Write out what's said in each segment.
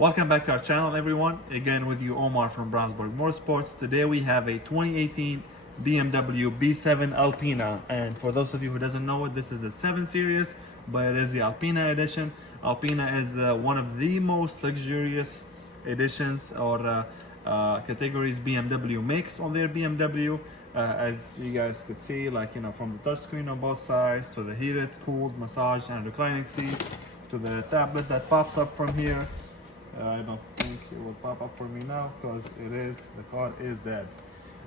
Welcome back to our channel, everyone. Again with you, Omar from Brownsburg Motorsports. Today we have a 2018 BMW B7 Alpina, and for those of you who doesn't know it, this is a 7 Series, but it is the Alpina edition. Alpina is one of the most luxurious editions or categories BMW makes on their BMW. As you guys could see, like, you know, from the touchscreen on both sides to the heated, cooled, massage and reclining seats to the tablet that pops up from here. I don't think it will pop up for me now because the car is dead.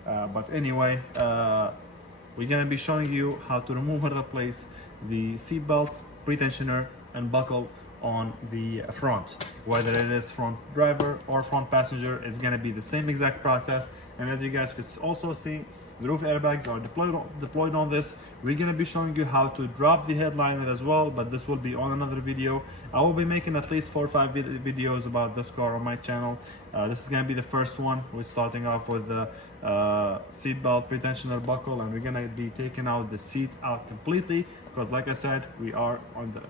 But anyway, we're gonna be showing you how to remove and replace the seat belts, pretensioner and buckle on the front. Whether it is front driver or front passenger, it's gonna be the same exact process. And as you guys could also see, the roof airbags are deployed on this. We're gonna be showing you how to drop the headliner as well, but this will be on another video. I will be making at least 4 or 5 videos about this car on my channel. This is gonna be the first one. We're starting off with the seat belt, pretensioner, buckle, and we're gonna be taking out the seat out completely because, like I said, we are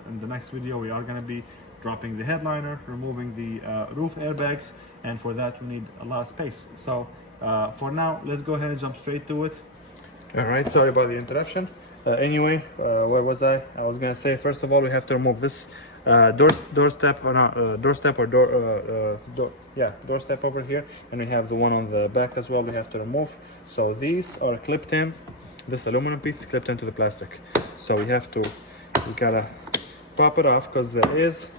in the next video we are gonna be dropping the headliner, removing the roof airbags, and for that we need a lot of space. So for now, let's go ahead and jump straight to it. All right, sorry about the interruption. Anyway, where was I? I was gonna say, first of all, we have to remove this doorstep over here, and we have the one on the back as well we have to remove. So these are clipped in. This aluminum piece is clipped into the plastic. So we gotta pop it off because there is,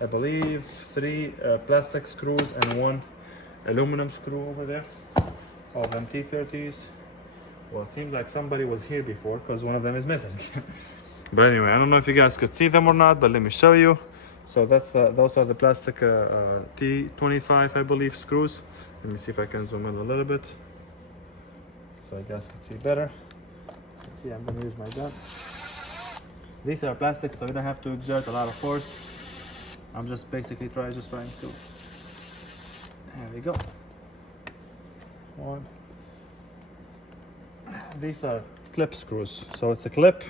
I believe, 3 plastic screws and 1 aluminum screw over there. All of them T30s. Well, it seems like somebody was here before because one of them is missing. But anyway, I don't know if you guys could see them or not, but let me show you. So those are the plastic T25, I believe, screws. Let me see if I can zoom in a little bit so you guys can see better. See, I'm gonna use my gun. These are plastic, so you don't have to exert a lot of force. I'm just basically trying to. There we go. One. These are clip screws, so it's a clip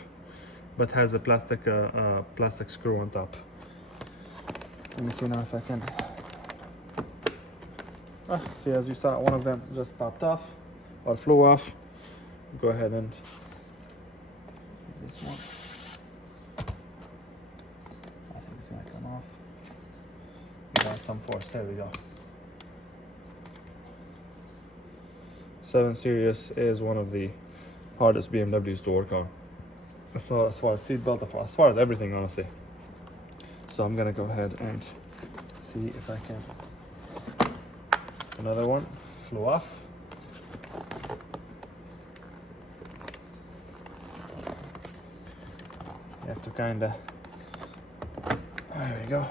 but has a plastic screw on top. Let me see now if I can. See, as you saw, one of them just popped off or flew off. Go ahead and this one, I think it's gonna come off. Got some force. There we go. 7 Series is one of the hardest BMWs to work on. As far as seat belt, as far as everything, honestly. So I'm gonna go ahead and see if I can. Another one flew off. You have to kinda. There we go.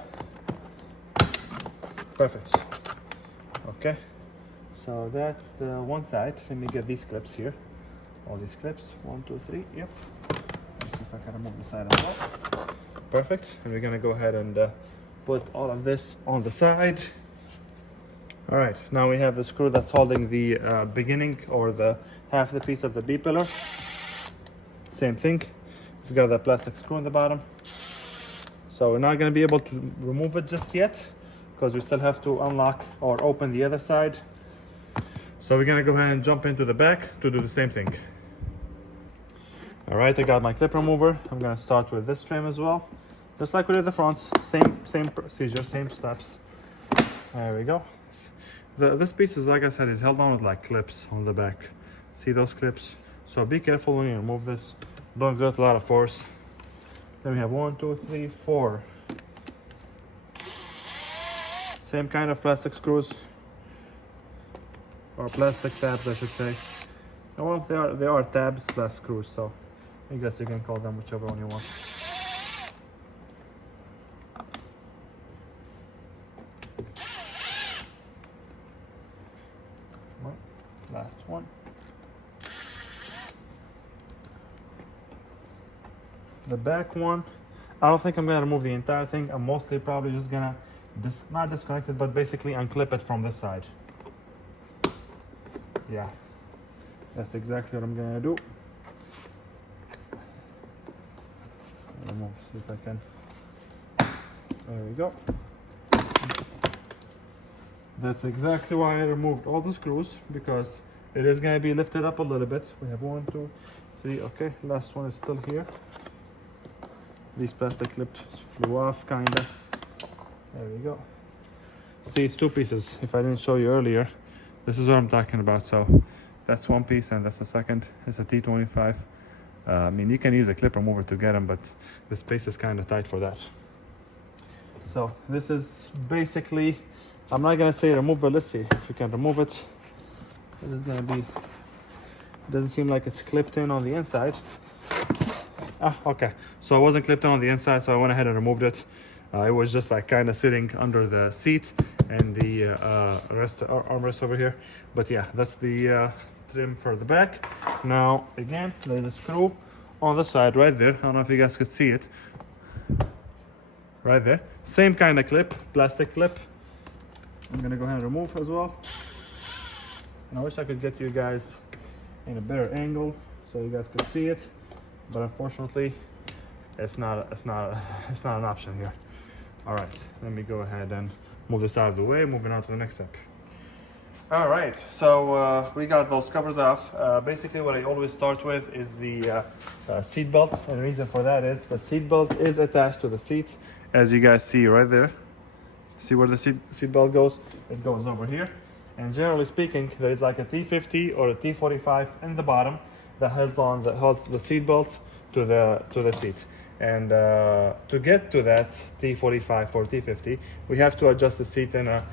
Perfect. Okay. So that's the one side. Let me get these clips here. All these clips. 1, 2, 3. Yep. Let's see if I can remove the side as well. Perfect. And we're gonna go ahead and put all of this on the side. All right. Now we have the screw that's holding the beginning or the half the piece of the B pillar. Same thing. It's got that plastic screw on the bottom. So we're not gonna be able to remove it just yet because we still have to unlock or open the other side. So we're gonna go ahead and jump into the back to do the same thing. All right, I got my clip remover. I'm gonna start with this trim as well. Just like we did the front, same procedure, same steps. There we go. This piece is, like I said, is held on with like clips on the back. See those clips? So be careful when you remove this. Don't exert a lot of force. Then we have 1, 2, 3, 4. Same kind of plastic screws. Or plastic tabs, I should say. Well, they are tabs / screws, so I guess you can call them whichever one you want. Last one. The back one, I don't think I'm gonna remove the entire thing. I'm mostly probably just gonna not disconnect it, but basically unclip it from this side. Yeah, that's exactly what I'm gonna do. Remove, see if I can. There we go. That's exactly why I removed all the screws, because it is going to be lifted up a little bit. We have 1, 2, 3. Okay, last one is still here. These plastic clips flew off, kinda. There we go. See, it's 2 pieces. If I didn't show you earlier, this is what I'm talking about. So that's 1 piece, and that's the second. It's a T25. I mean, you can use a clip remover to get them, but the space is kind of tight for that. So this is basically, I'm not gonna say remove, but let's see if you can remove it. This is gonna be, it doesn't seem like it's clipped in on the inside. Okay, so it wasn't clipped in on the inside, so I went ahead and removed it. It was just like kind of sitting under the seat and the armrest over here. But yeah, that's the trim for the back. Now again, there's a screw on the side right there. I don't know if you guys could see it. Right there, same kind of clip, plastic clip. I'm gonna go ahead and remove as well. And I wish I could get you guys in a better angle so you guys could see it, but unfortunately, it's not an option here. All right, let me go ahead and move this out of the way. Moving on to the next step. All right, so we got those covers off. Basically, what I always start with is the seat belt, and the reason for that is the seat belt is attached to the seat, as you guys see right there. See where the seat belt goes? It goes over here. And generally speaking, there is like a T50 or a T45 in the bottom that holds the seat belt to the seat. And to get to that T45 or T50, we have to adjust the seat in a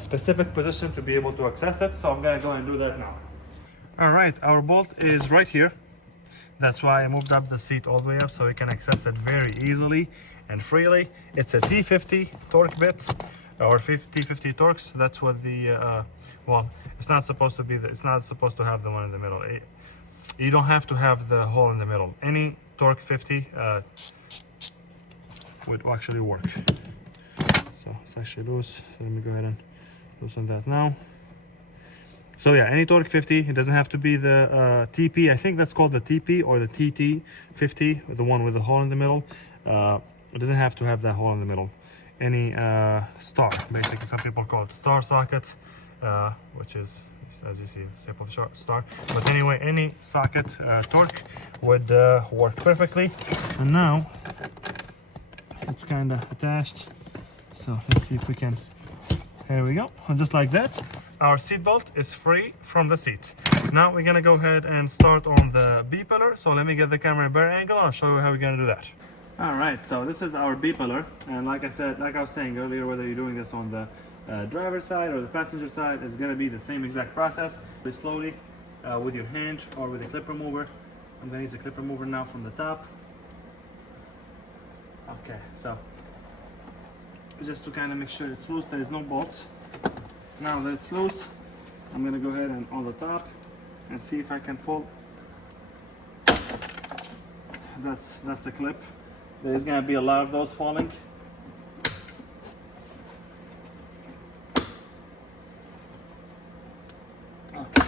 specific position to be able to access it. So I'm gonna go and do that now. All right, our bolt is right here. That's why I moved up the seat all the way up so we can access it very easily and freely. It's a T50 torque bit or T50 Torx. That's what the well, it's not supposed to be. It's not supposed to have the one in the middle. You don't have to have the hole in the middle. Any Torque 50 would actually work. So it's actually loose. So let me go ahead and loosen that now. So yeah, any Torque 50. It doesn't have to be the TP. I think that's called the TP or the TT50, the one with the hole in the middle. It doesn't have to have that hole in the middle. Any star, basically, some people call it star socket, which is, as you see, the shape of a star. But anyway, any socket torque would work perfectly. And now it's kind of attached. So let's see if we can. Here we go. And just like that, our seat belt is free from the seat. Now we're gonna go ahead and start on the B pillar. So let me get the camera in a better angle. I'll show you how we're gonna do that. All right, so this is our B pillar, and like I was saying earlier, whether you're doing this on the driver's side or the passenger side, it's going to be the same exact process. Very slowly with your hand or with a clip remover. I'm going to use a clip remover now from the top. Okay, so just to kind of make sure it's loose, there is no bolts. Now that it's loose, I'm going to go ahead and on the top and see if I can pull. That's a clip. There's going to be a lot of those falling. Okay.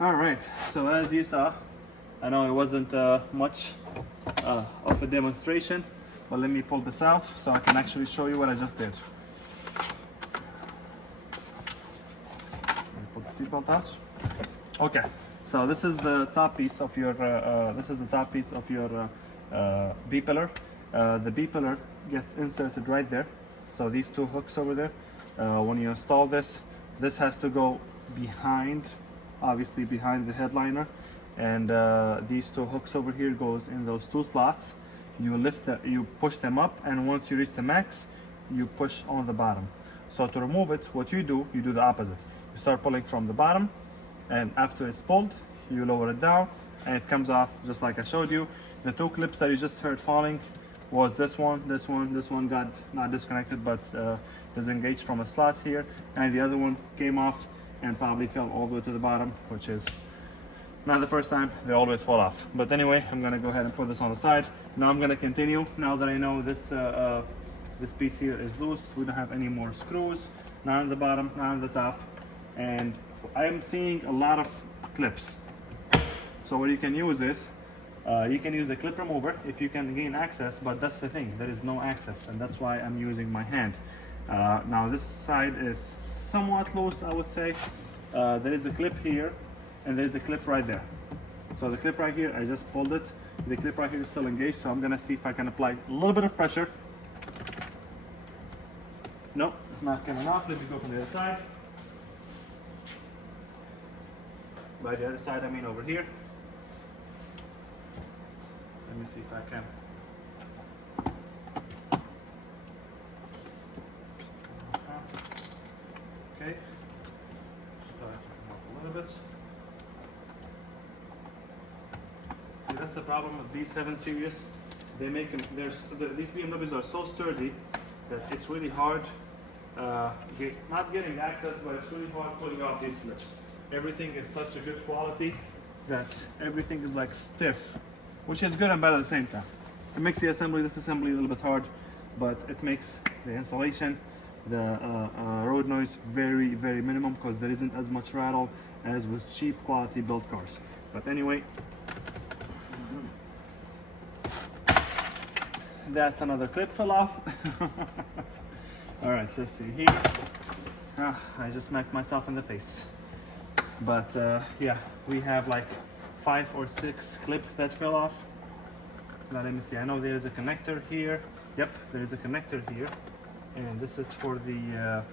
All right, so as you saw, I know it wasn't much of a demonstration, but let me pull this out so I can actually show you what I just did. Pull the seatbelt out. Okay, so this is the top piece of your B pillar. The B pillar gets inserted right there. So these 2 hooks over there. When you install this, this has to go behind, obviously behind the headliner, and these 2 hooks over here goes in those 2 slots. You push them up, and once you reach the max, you push on the bottom. So to remove it, what you do the opposite. You start pulling from the bottom, and after it's pulled, you lower it down, and it comes off just like I showed you. The 2 clips that you just heard falling was this one got not disconnected, but disengaged from a slot here, and the other one came off and probably fell all the way to the bottom, which is not the first time. They always fall off. But anyway, I'm gonna go ahead and put this on the side. Now I'm gonna continue. Now that I know this this piece here is loose, we don't have any more screws, not on the bottom, not on the top, and I'm seeing a lot of clips. So what you can use is you can use a clip remover if you can gain access, but that's the thing, there is no access, and that's why I'm using my hand. Now this side is somewhat loose, I would say. There is a clip here and there's a clip right there. So the clip right here, I just pulled it. The clip right here is still engaged, so I'm gonna see if I can apply a little bit of pressure. Nope, not coming off. Let me go from the other side. By the other side, I mean over here. Let me see if I can. Okay. Start to come up a little bit. See, that's the problem with these 7 Series. They make them. These BMWs are so sturdy that it's really hard. Not getting access, but it's really hard pulling off these clips. Everything is such a good quality that everything is like stiff, which is good and bad at the same time. It makes the disassembly a little bit hard, but it makes the installation, the road noise very, very minimum because there isn't as much rattle as with cheap quality built cars. But anyway, that's another clip fell off. All right, let's see here. I just smacked myself in the face. But yeah, we have like 5 or 6 clips that fell off. Now let me see, I know there is a connector here. Yep, there is a connector here. And this is for the, let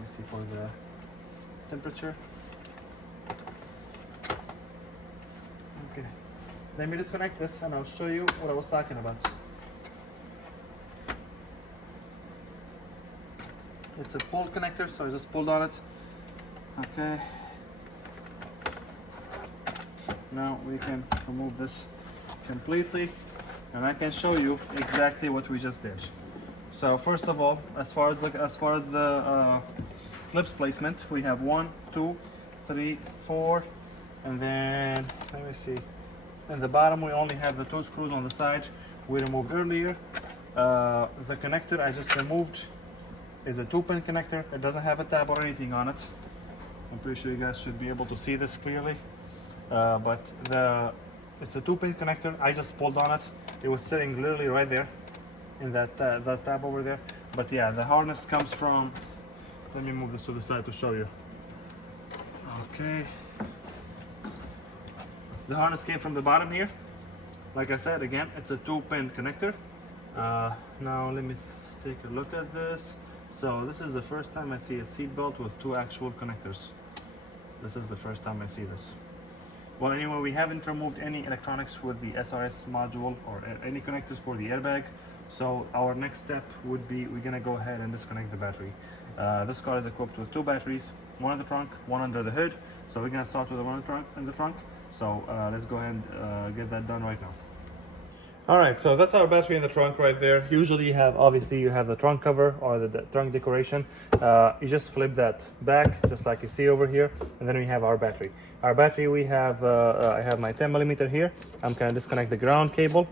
me see, for the temperature. Okay, let me disconnect this and I'll show you what I was talking about. It's a pull connector, so I just pulled on it. Okay. Now we can remove this completely and I can show you exactly what we just did. So first of all, as far as the clips placement, we have 1, 2, 3, 4, and then let me see. In the bottom, we only have the 2 screws on the side we removed earlier. The connector I just removed is a 2-pin connector. It doesn't have a tab or anything on it. I'm pretty sure you guys should be able to see this clearly. But it's a 2-pin connector. I just pulled on it. It was sitting literally right there in that tab over there. But yeah, the harness comes from, let me move this to the side to show you. Okay. The harness came from the bottom here. Like I said, again, it's a 2-pin connector. Now let me take a look at this. So this is the first time I see a seat belt with 2 actual connectors. This is the first time I see this. Well, anyway, we haven't removed any electronics with the SRS module or any connectors for the airbag. So our next step would be, we're gonna go ahead and disconnect the battery. This car is equipped with 2 batteries, one in the trunk, one under the hood. So we're gonna start with the one in the trunk. So let's go ahead and get that done right now. All right, so that's our battery in the trunk right there. Usually you have the trunk cover or the trunk decoration. You just flip that back, just like you see over here, and then we have our battery. Our battery, we have, I have my 10mm here. I'm gonna disconnect the ground cable.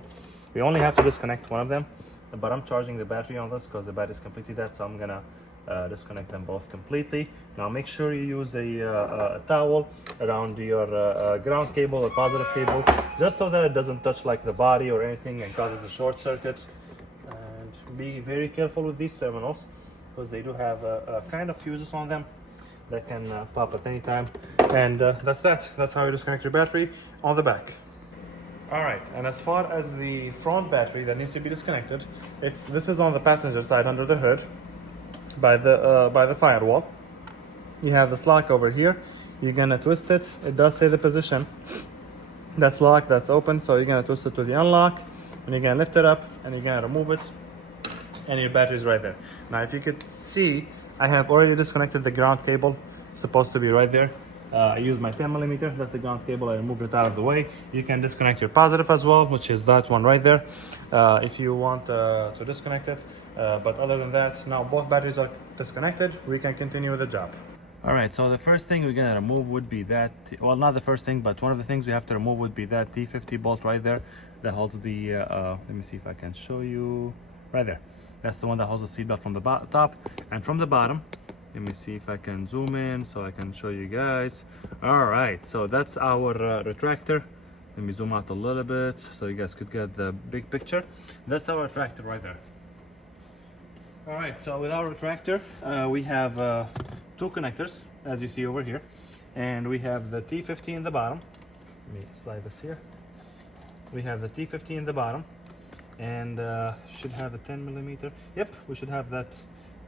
We only have to disconnect one of them, but I'm charging the battery on this because the battery is completely dead, so I'm gonna disconnect them both completely. Now make sure you use a towel around your ground cable or positive cable, just so that it doesn't touch like the body or anything and causes a short circuit. And be very careful with these terminals because they do have kind of fuses on them that can pop at any time. And that's how you disconnect your battery on the back. All right, and as far as the front battery that needs to be disconnected, this is on the passenger side under the hood by the firewall. You have this lock over here. You're gonna twist it. It does say the position. That's locked, that's open, so you're gonna twist it to the unlock, and you're gonna lift it up, and you're gonna remove it, and your battery's right there. Now, if you could see, I have already disconnected the ground cable. It's supposed to be right there. I used my 10mm, that's the ground cable. I removed it out of the way. You can disconnect your positive as well, which is that one right there, if you want to disconnect it. But other than that, now both batteries are disconnected. We can continue with the job. All right, so the first thing we're gonna remove would be that, well, not the first thing, but one of the things we have to remove would be that T50 bolt right there that holds the, let me see if I can show you, right there. That's the one that holds the seatbelt from the top and from the bottom. Let me see if I can zoom in so I can show you guys. All right, so that's our retractor. Let me zoom out a little bit so you guys could get the big picture. That's our retractor right there. All right, so with our retractor, we have two connectors, as you see over here, and we have the T50 in the bottom. Let me slide this here. We have the T50 in the bottom, and should have a 10 millimeter. Yep, we should have that.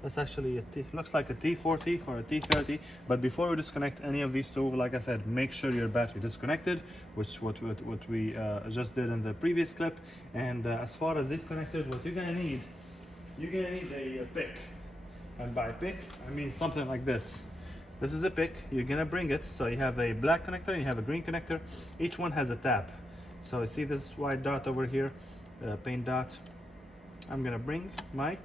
That's actually a T, looks like a T40 or a T30. But before we disconnect any of these two, like I said, make sure your battery is disconnected, which what we just did in the previous clip. And as far as these connectors, what you're gonna need a pick. And by pick, I mean something like this. This is a pick. You're gonna bring it. So you have a black connector and you have a green connector. Each one has a tab. So you see this white dot over here, paint dot. I'm gonna bring my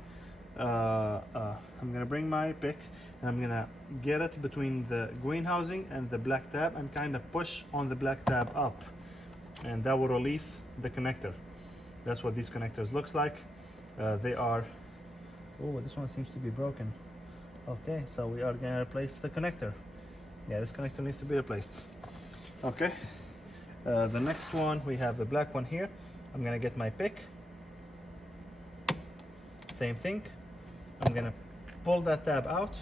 pick, and I'm gonna get it between the green housing and the black tab and kind of push on the black tab up, and that will release the connector. That's what these connectors looks like. They are, oh, this one seems to be broken. Okay, so we are gonna replace the connector. Yeah, this connector needs to be replaced. Okay, the next one, we have the black one here. I'm gonna get my pick. Same thing. I'm gonna pull that tab out,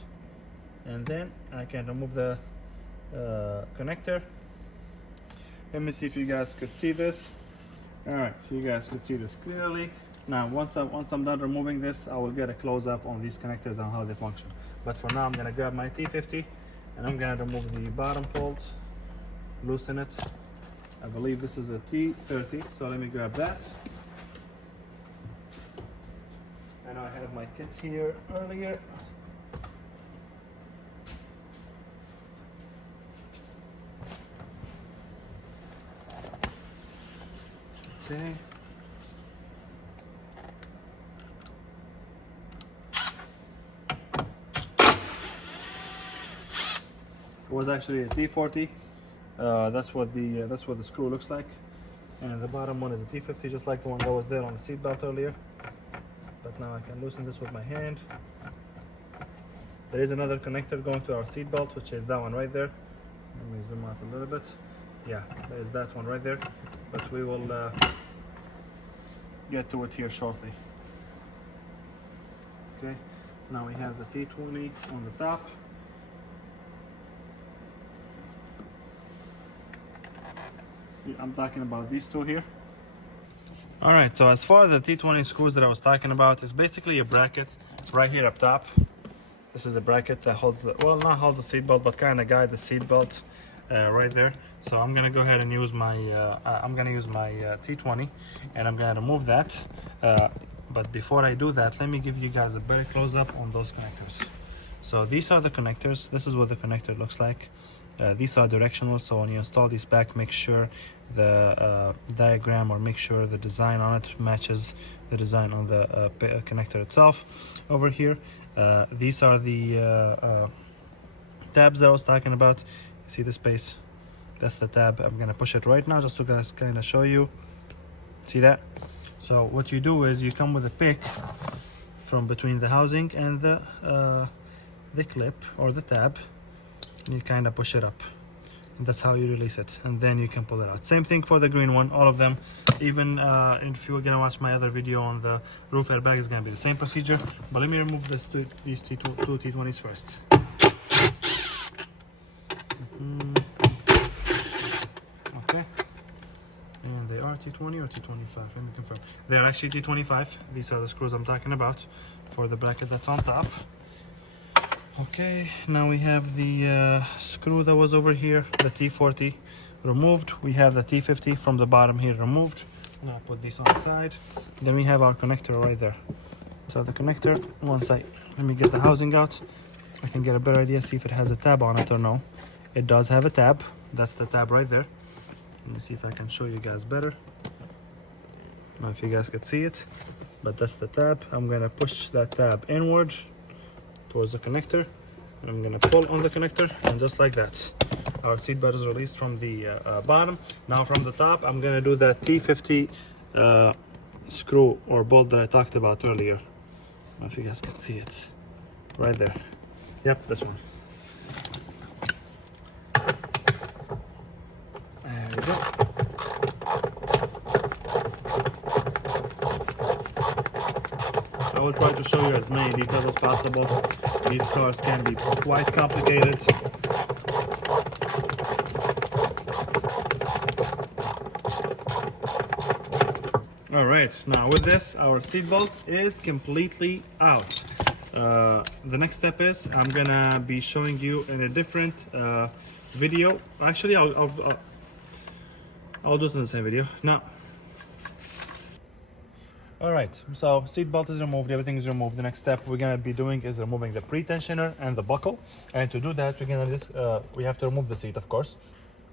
and then I can remove the connector. Let me see if you guys could see this. All right, so you guys could see this clearly. Now, once I'm done removing this, I will get a close-up on these connectors and how they function. But for now, I'm gonna grab my T50, and I'm gonna remove the bottom bolts, loosen it. I believe this is a T30, so let me grab that. I know I had my kit here earlier. Okay. It was actually a T40. That's what the screw looks like, and the bottom one is a T50, just like the one that was there on the seat belt earlier. But now I can loosen this with my hand. There is another connector going to our seat belt, which is that one right there. Let me zoom out a little bit. Yeah, there is that one right there. But we will get to it here shortly. Okay, now we have the T20 on the top. I'm talking about these two here. All right, so as far as the T20 screws that I was talking about, it's basically a bracket right here up top. This is a bracket that holds the, well, not holds the seat belt, but kind of guide the seat belt right there. So I'm gonna go ahead and use my T20, and I'm gonna remove that. But before I do that, let me give you guys a better close-up on those connectors. So these are the connectors. This is what the connector looks like. These are directional, so when you install these back, make sure the diagram, or make sure the design on it matches the design on the connector itself. Over here, these are the tabs that I was talking about. You see the space? That's the tab. I'm gonna push it right now just to guys kind of show you. See that? So what you do is you come with a pick from between the housing and the clip or the tab, and you kind of push it up, and that's how you release it, and then you can pull it out. Same thing for the green one, all of them. Even if you're gonna watch my other video on the roof airbag, is gonna be the same procedure. But let me remove these two T20s first. Okay, and they are T20 or T25, let me confirm. They are actually T25. These are the screws I'm talking about for the bracket that's on top. Okay, now we have the screw that was over here, the T40 removed. We have the T50 from the bottom here removed. I'm gonna put this on the side. Then we have our connector right there. So the connector, once let me get the housing out, I can get a better idea, see if it has a tab on it or no. It does have a tab. That's the tab right there. Let me see if I can show you guys better. I don't know if you guys could see it, but that's the tab. I'm gonna push that tab inward towards the connector, and I'm gonna pull on the connector, and just like that, our seat belt is released from the bottom. Now from the top, I'm gonna do that T50 screw or bolt that I talked about earlier. I don't know if you guys can see it, right there. Yep, this one. There we go. So will try to show you as many details as possible. These cars can be quite complicated. All right, now with this, our seatbelt is completely out. The next step is I'm gonna be showing you in a different video. Actually, I'll do it in the same video. Now, all right, so seatbelt is removed, everything is removed. The next step we're gonna be doing is removing the pre-tensioner and the buckle. And to do that, we're gonna we have to remove the seat, of course.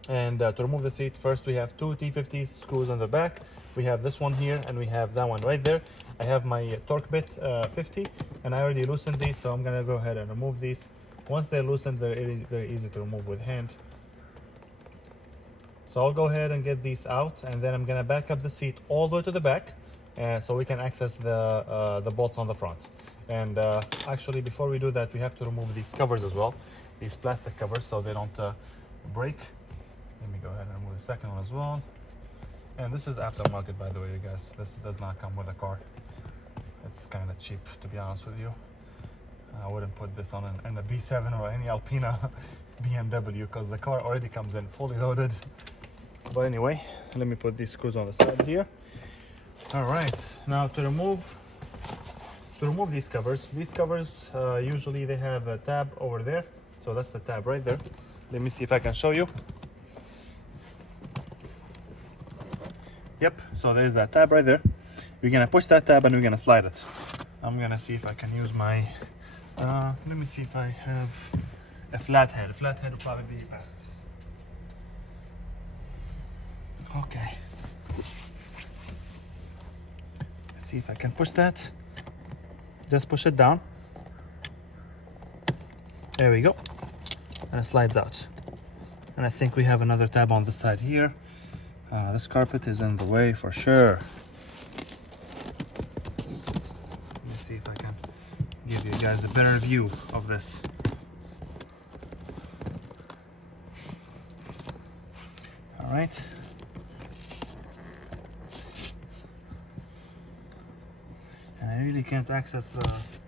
And to remove the seat, first we have two T50 screws on the back. We have this one here, and we have that one right there. I have my torque bit 50, and I already loosened these, so I'm gonna go ahead and remove these. Once they're loosened, very easy to remove with hand. So I'll go ahead and get these out, and then I'm gonna back up the seat all the way to the back, so we can access the bolts on the front. And actually, before we do that, we have to remove these covers as well, these plastic covers, so they don't break. Let me go ahead and remove the second one as well. And this is aftermarket, by the way, you guys. This does not come with a car. It's kind of cheap, to be honest with you. I wouldn't put this on a B7 or any Alpina BMW, because the car already comes in fully loaded. But anyway, let me put these screws on the side here. All right, now to remove these covers. These covers, usually they have a tab over there. So that's the tab right there. Let me see if I can show you. Yep, so there's that tab right there. We're gonna push that tab and we're gonna slide it. I'm gonna see if I can use my, let me see if I have a flat head. A flat head would probably be best. Okay. Let's see if I can push that. Just push it down. There we go. And it slides out. And I think we have another tab on the side here. This carpet is in the way for sure. Let me see if I can give you guys a better view of this. All right. And I really can't access the...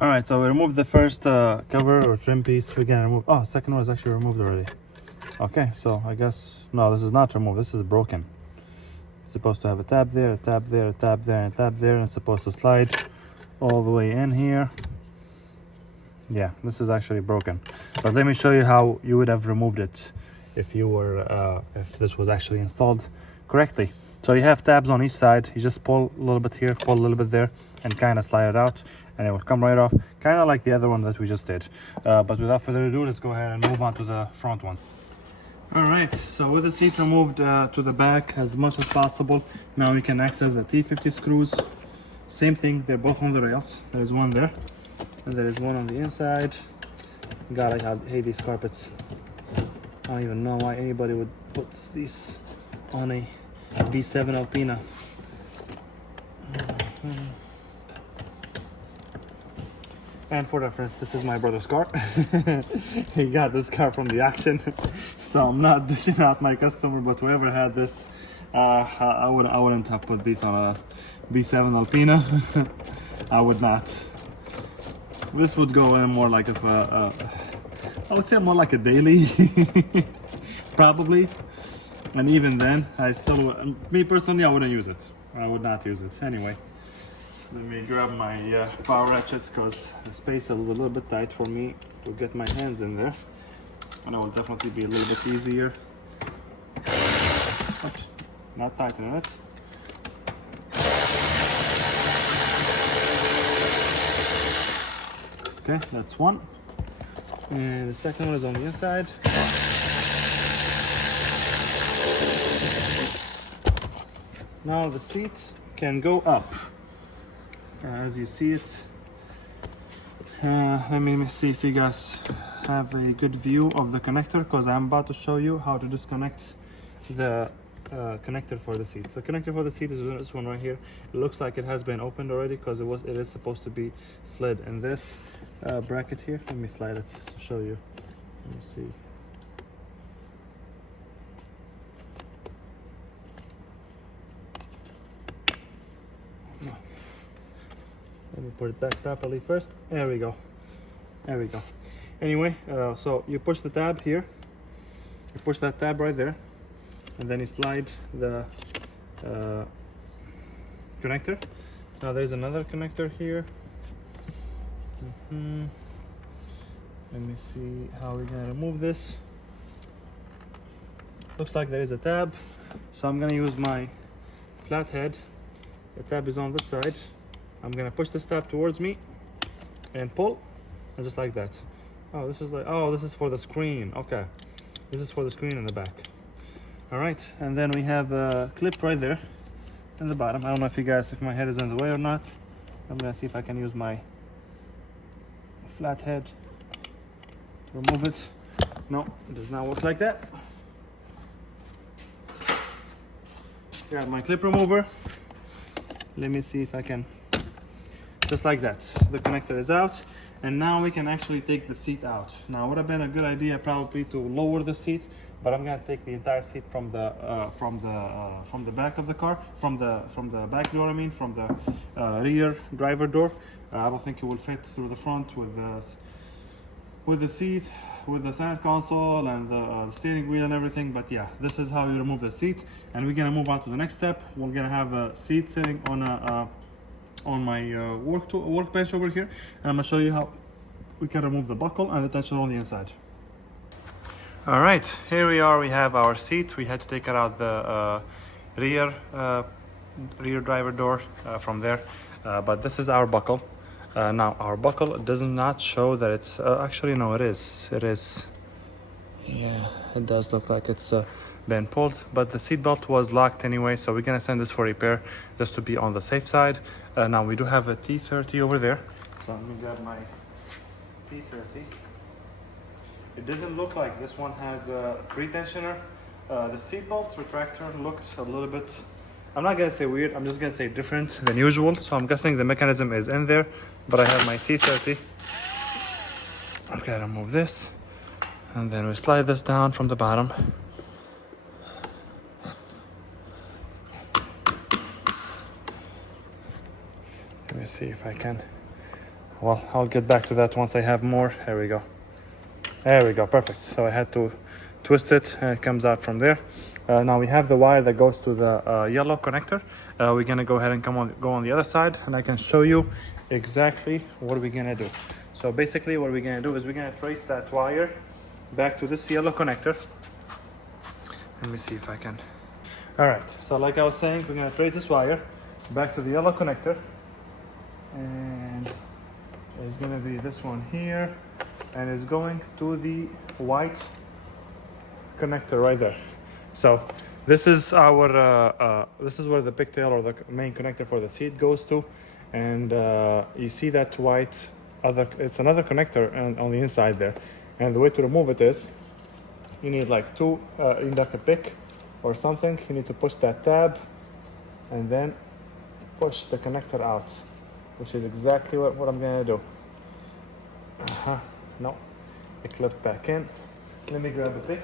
All right, so we removed the first cover or trim piece. We're gonna remove, oh, second one is actually removed already. Okay, so I guess, no, this is not removed, this is broken. It's supposed to have a tab there, a tab there, a tab there, and a tab there, and it's supposed to slide all the way in here. Yeah, this is actually broken. But let me show you how you would have removed it if you were, if this was actually installed correctly. So you have tabs on each side. You just pull a little bit here, pull a little bit there, and kind of slide it out, and it will come right off, kind of like the other one that we just did. But without further ado, let's go ahead and move on to the front one. All right, so with the seat removed to the back as much as possible, now we can access the T50 screws. Same thing, they're both on the rails. There's one there, and there is one on the inside. God, I hate these carpets. I don't even know why anybody would put these on a B7 Alpina. And for reference, this is my brother's car. He got this car from the auction, so I'm not dishing out my customer, but whoever had this, I wouldn't have put these on a B7 Alpina. I would not. This would go in more like I would say more like a daily, probably. And even then, me personally, I wouldn't use it. I would not use it anyway. Let me grab my power ratchet, because the space is a little bit tight for me to get my hands in there, and it will definitely be a little bit easier. Oops, not tightening it. Okay, that's one. And the second one is on the inside. Now the seat can go up. As you see it, let me see if you guys have a good view of the connector, because I'm about to show you how to disconnect the connector for the seat. The connector for the seat is this one right here. It looks like it has been opened already, because it is supposed to be slid in this bracket here. Let me slide it to show you. Let me see. Let me put it back properly first. There we go. There we go. Anyway, so you push the tab here. You push that tab right there, and then you slide the connector. Now there's another connector here. Let me see how we're gonna remove this. Looks like there is a tab, so I'm gonna use my flathead. The tab is on this side. I'm gonna push this tab towards me and pull, and just like that. Oh, this is for the screen. Okay, this is for the screen in the back. All right, and then we have a clip right there in the bottom. I don't know if my head is in the way or not. I'm gonna see if I can use my flathead to remove it. No, it does not work like that. Grab my clip remover. Let me see if I can, just like that. The connector is out, and now we can actually take the seat out. Now, would have been a good idea probably to lower the seat, but I'm gonna take the entire seat from the back of the car, from the back door. I mean, from the rear driver door. I don't think it will fit through the front with the seat, with the center console and the steering wheel and everything. But yeah, this is how you remove the seat, and we're gonna move on to the next step. We're gonna have a seat sitting on my workbench over here, and I'm gonna show you how we can remove the buckle and the tensioner on the inside. All right, here we are. We have our seat. We had to take it out the rear driver door from there, but this is our buckle. Now our buckle does not show that it's actually no, it is. Yeah, it does look like it's been pulled, but the seat belt was locked anyway, so we're gonna send this for repair just to be on the safe side. Now we do have a T30 over there, so let me grab my T30. It doesn't look like this one has a pre-tensioner. The seat belt retractor looked a little bit, I'm not gonna say weird, I'm just gonna say different than usual. So I'm guessing the mechanism is in there, but I have my T30. I'm gonna remove this, and then we slide this down from the bottom. Let me see if I can. Well, I'll get back to that once I have more. There we go. There we go, perfect. So I had to twist it, and it comes out from there. Now we have the wire that goes to the yellow connector. We're gonna go ahead and go on the other side, and I can show you exactly what we're gonna do. So basically what we're gonna do is we're gonna trace that wire back to this yellow connector. Let me see if I can. All right, so like I was saying, we're gonna trace this wire back to the yellow connector, and it's gonna be this one here, and it's going to the white connector right there. So this is our this is where the pigtail or the main connector for the seat goes to, and you see that white it's another connector on the inside there. And the way to remove it is you need like you need like a pick or something. You need to push that tab and then push the connector out, which is exactly what I'm gonna do. No, it clipped back in. Let me grab a pick.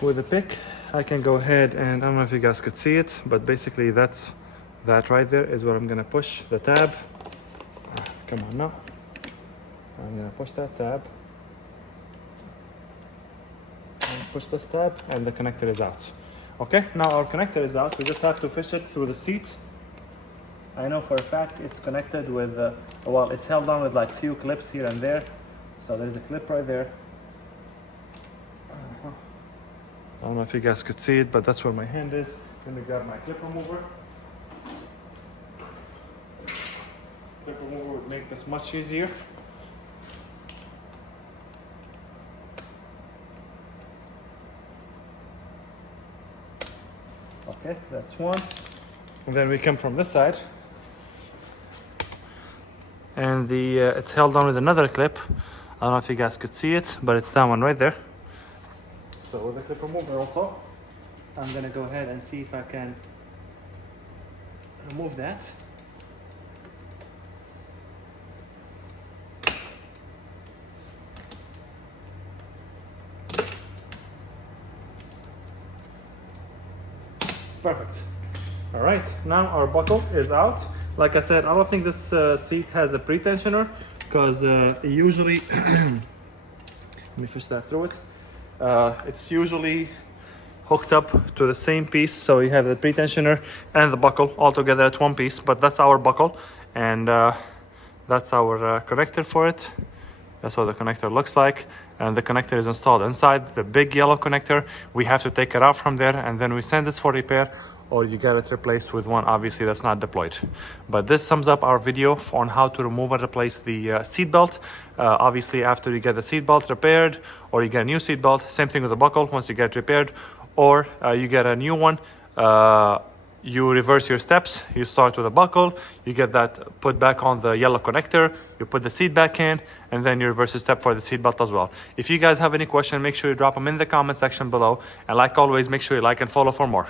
With a pick, I can go ahead and I don't know if you guys could see it, but basically that right there is where I'm gonna push the tab. Come on now. I'm gonna push that tab. And push this tab, and the connector is out. Okay, now our connector is out. We just have to fish it through the seat. I know for a fact it's connected with, well, it's held on with like few clips here and there. So there's a clip right there. I don't know if you guys could see it, but that's where my hand is. Let me grab my clip remover. Clip remover would make this much easier. Okay, that's one. And then we come from this side. And it's held on with another clip. I don't know if you guys could see it, but it's that one right there. So with the clip remover also, I'm gonna go ahead and see if I can remove that. Perfect. All right, now our buckle is out. Like I said, I don't think this seat has a pre-tensioner because usually, let me push that through it. It's usually hooked up to the same piece, so you have the pre-tensioner and the buckle all together at one piece. But that's our buckle, and that's our connector for it. That's what the connector looks like, and the connector is installed inside the big yellow connector. We have to take it out from there, and then we send it for repair, or you get it replaced with one obviously that's not deployed. But this sums up our video on how to remove and replace the seat belt. Obviously, after you get the seat belt repaired, or you get a new seat belt, same thing with the buckle. Once you get repaired, or you get a new one, you reverse your steps. You start with a buckle, you get that put back on the yellow connector, you put the seat back in, and then you reverse a step for the seat belt as well. If you guys have any question, make sure you drop them in the comment section below. And like always, make sure you like and follow for more.